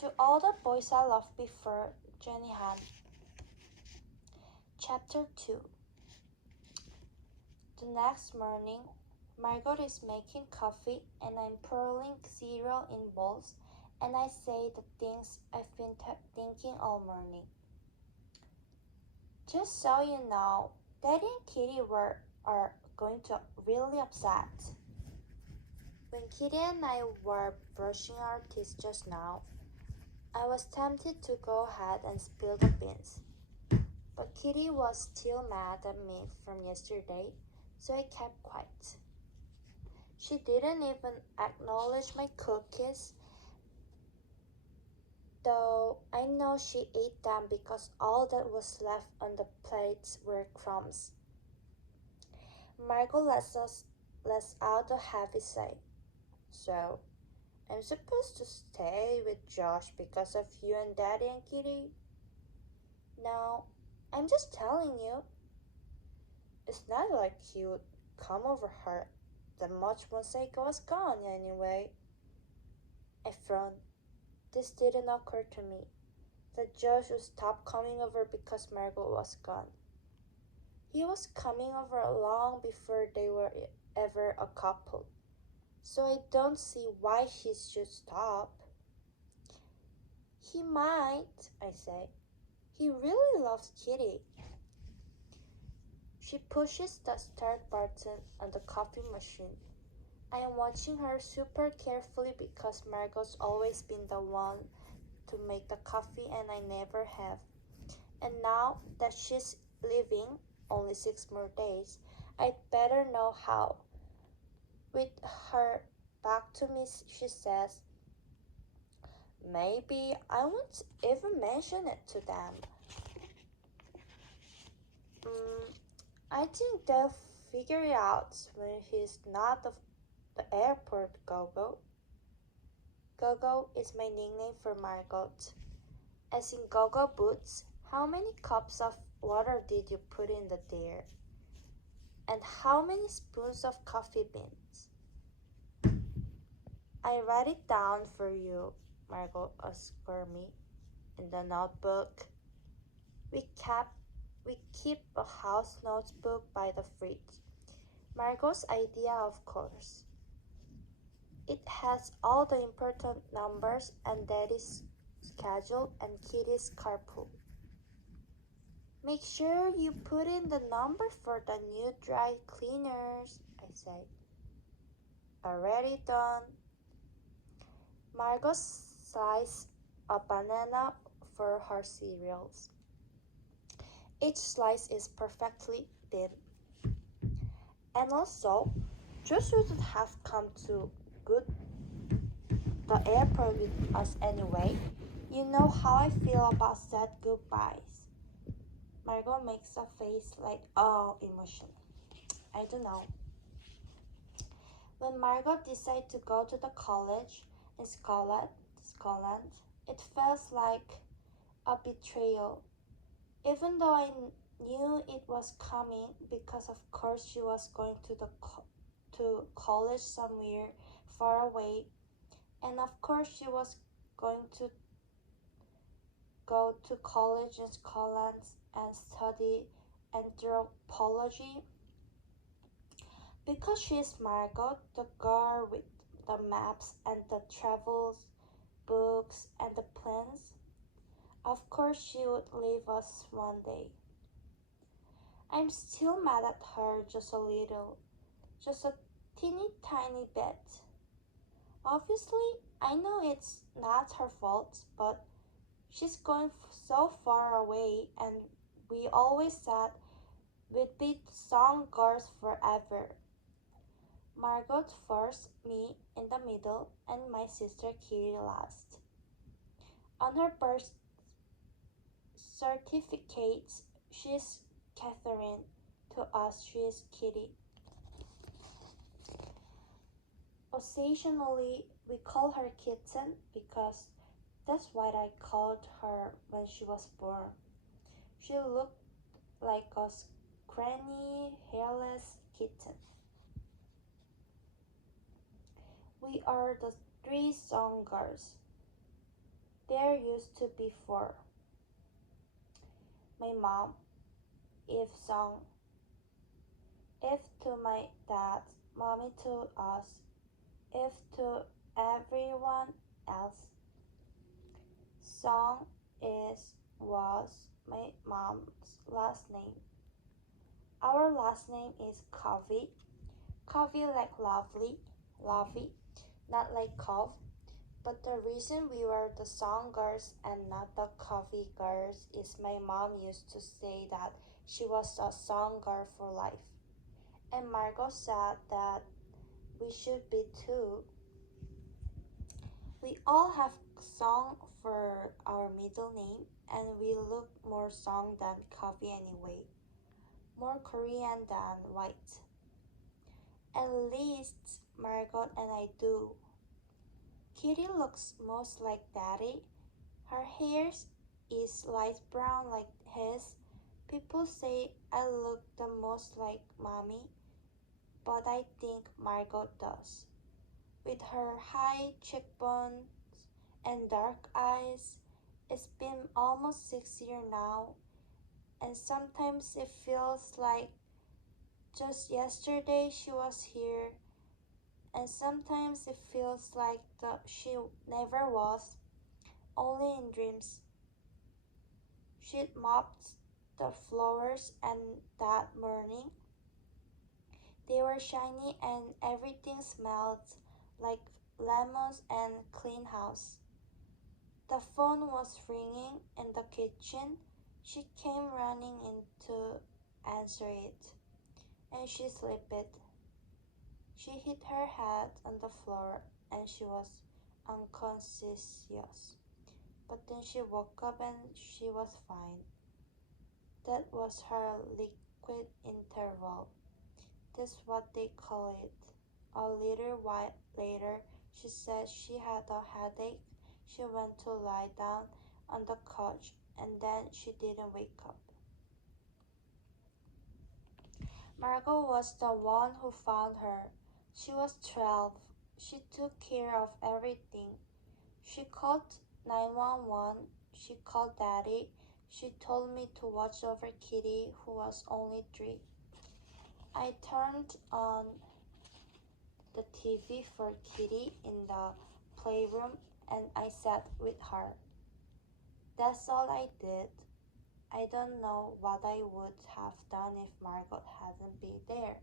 To all the boys I loved before, Jenny Han. Chapter 2. The next morning, Margot is making coffee and I'm pouring cereal in bowls, and I say the things I've been thinking all morning. Just so you know, Daddy and Kitty are going to really upset. When Kitty and I were brushing our teeth just now, I was tempted to go ahead and spill the beans. But Kitty was still mad at me from yesterday, so I kept quiet. She didn't even acknowledge my cookies, though I know she ate them because all that was left on the plates were crumbs. Margot lets out a heavy sigh. So, I'm supposed to stay with Josh because of you and Daddy and Kitty? No, I'm just telling you. It's not like he would come over her that much once I was gone anyway. I frowned. This didn't occur to me, that Josh would stop coming over because Margot was gone. He was coming over long before they were ever a couple, so I don't see why he should stop. He might, I say. He really loves Kitty. She pushes the start button on the coffee machine. I am watching her super carefully because Margot's always been the one to make the coffee and I never have. And now that she's leaving, only 6 more days, I'd better know how. With her back to me, she says, maybe I won't even mention it to them. I think they'll figure it out when he's not at the airport, Gogo. Gogo is my nickname for Margot. As in Gogo Boots, how many cups of water did you put in the dare? And how many spoons of coffee beans? I write it down for you, Margot assured me, in the notebook. We keep a house notebook by the fridge. Margot's idea, of course. It has all the important numbers and Daddy's schedule and Kitty's carpool. Make sure you put in the number for the new dry cleaners, I say. Already done. Margot sliced a banana for her cereals. Each slice is perfectly thin. And also, Josh wouldn't have come to the airport with us anyway. You know how I feel about sad goodbyes. Margot makes a face like, oh, emotion. I don't know. When Margot decided to go to the college in Scotland, it felt like a betrayal. Even though I knew it was coming because of course she was going to college somewhere far away, and of course she was going to go to college in Scotland and study anthropology. Because she is Margot, the girl with the maps and the travels books and the plans, of course she would leave us one day. I'm still mad at her just a little, just a teeny tiny bit. Obviously, I know it's not her fault, but she's going so far away and we always said we'd be song girls forever. Margot first, me in the middle, and my sister Kitty last. On her birth certificate, she's Catherine. To us, she is Kitty. Occasionally, we call her Kitten because that's what I called her when she was born. She looked like a scrawny, hairless kitten. We are the 3 song girls. They there used to be four. My mom, if song, if to my dad, mommy to us, if to everyone else. Song was my mom's last name. Our last name is Coffee. Coffee like lovey, not like cough. But the reason we were the song girls and not the coffee girls is my mom used to say that she was a song girl for life. And Margot said that we should be too. We all have song for our middle name and we look more song than coffee anyway. More Korean than white. At least Margot and I do. Kitty looks most like Daddy. Her hair is light brown like his. People say I look the most like Mommy, but I think Margot does. With her high cheekbones and dark eyes, it's been almost 6 years now, and sometimes it feels like just yesterday she was here, and sometimes it feels like she never was, only in dreams. She'd mopped the floors and that morning they were shiny and everything smelled like lemons and clean house. The phone was ringing in the kitchen. She came running in to answer it, and she slipped. She hit her head on the floor and she was unconscious. But then she woke up and she was fine. That was her liquid interval. That's what they call it. A little while later, she said she had a headache. She went to lie down on the couch and then she didn't wake up. Margot was the one who found her. She was 12. She took care of everything. She called 911. She called Daddy. She told me to watch over Kitty, who was only 3. I turned on the TV for Kitty in the playroom and I sat with her. That's all I did. I don't know what I would have done if Margot hadn't been there.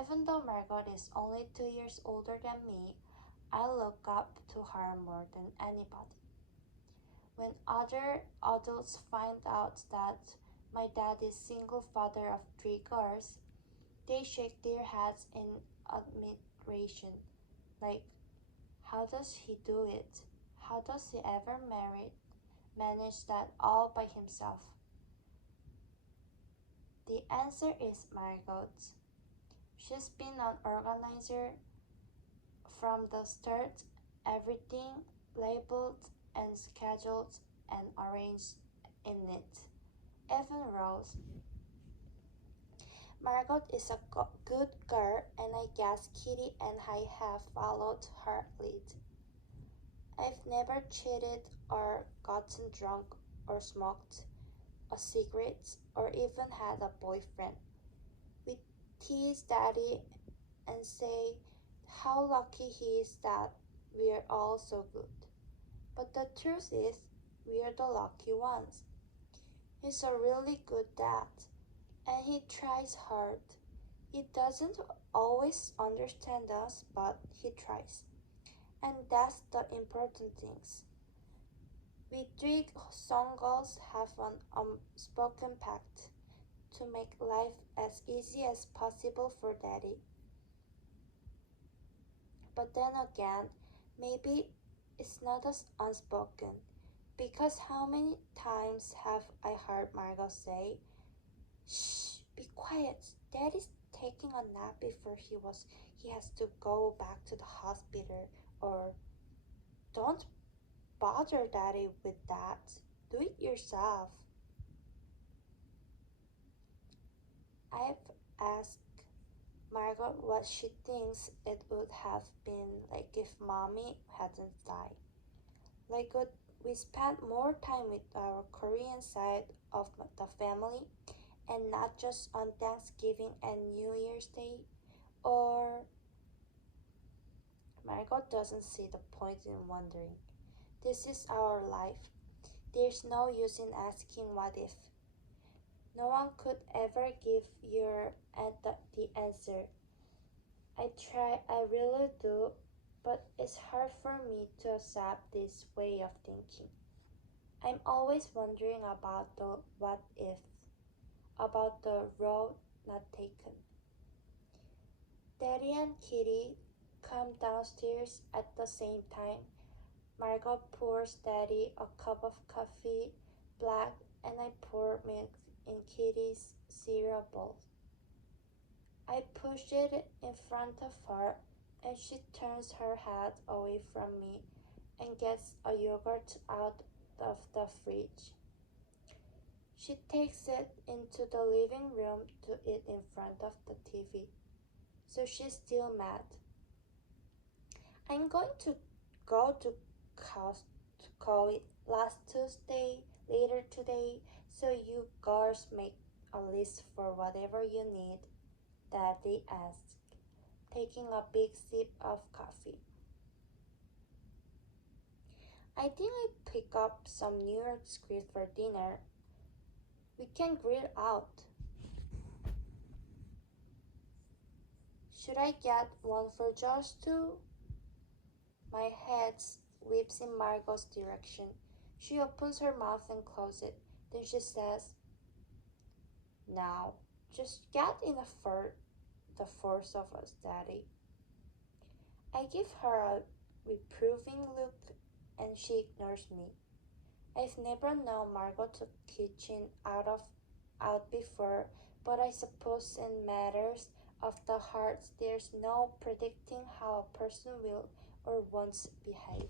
Even though Margot is only 2 years older than me, I look up to her more than anybody. When other adults find out that my dad is single father of 3 girls, they shake their heads in admiration, like, how does he do it? How does he ever manage that all by himself? The answer is Margot. She's been an organizer from the start, everything labeled and scheduled and arranged in it. Even Rose. Margot is a good girl, and I guess Kitty and I have followed her lead. I've never cheated or gotten drunk or smoked a cigarette or even had a boyfriend. We tease Daddy and say how lucky he is that we're all so good. But the truth is, we're the lucky ones. He's a really good dad, and he tries hard. He doesn't always understand us, but he tries. And that's the important things. We 3 songals have an unspoken pact to make life as easy as possible for Daddy. But then again, maybe it's not as unspoken, because how many times have I heard Margot say, "Shh, be quiet. Daddy's taking a nap before he has to go back to the hospital," or "Don't bother Daddy with that. Do it yourself." I've asked Margot what she thinks it would have been like if Mommy hadn't died. Like We spent more time with our Korean side of the family and not just on Thanksgiving and New Year's Day. Or Margot doesn't see the point in wondering. This is our life. There's no use in asking what if. No one could ever give you the answer. I really do, but it's hard for me to accept this way of thinking. I'm always wondering about the what if, about the road not taken. Daddy and Kitty come downstairs at the same time. Margot pours Daddy a cup of coffee, black, and I pour milk in Kitty's cereal bowl. I push it in front of her, and she turns her head away from me and gets a yogurt out of the fridge. She takes it into the living room to eat in front of the TV, so she's still mad. I'm going to go to call it last Tuesday later today, so you girls make a list for whatever you need, Daddy asked, taking a big sip of coffee. I think I pick up some New York squid for dinner. We can grill out. Should I get one for Josh too? My head whips in Margot's direction. She opens her mouth and closes it. Then she says, now, just get in the force of us, Daddy. I give her a reproving look and she ignores me. I've never known Margot to kitchen out before, but I suppose in matters of the heart there's no predicting how a person will or won't behave.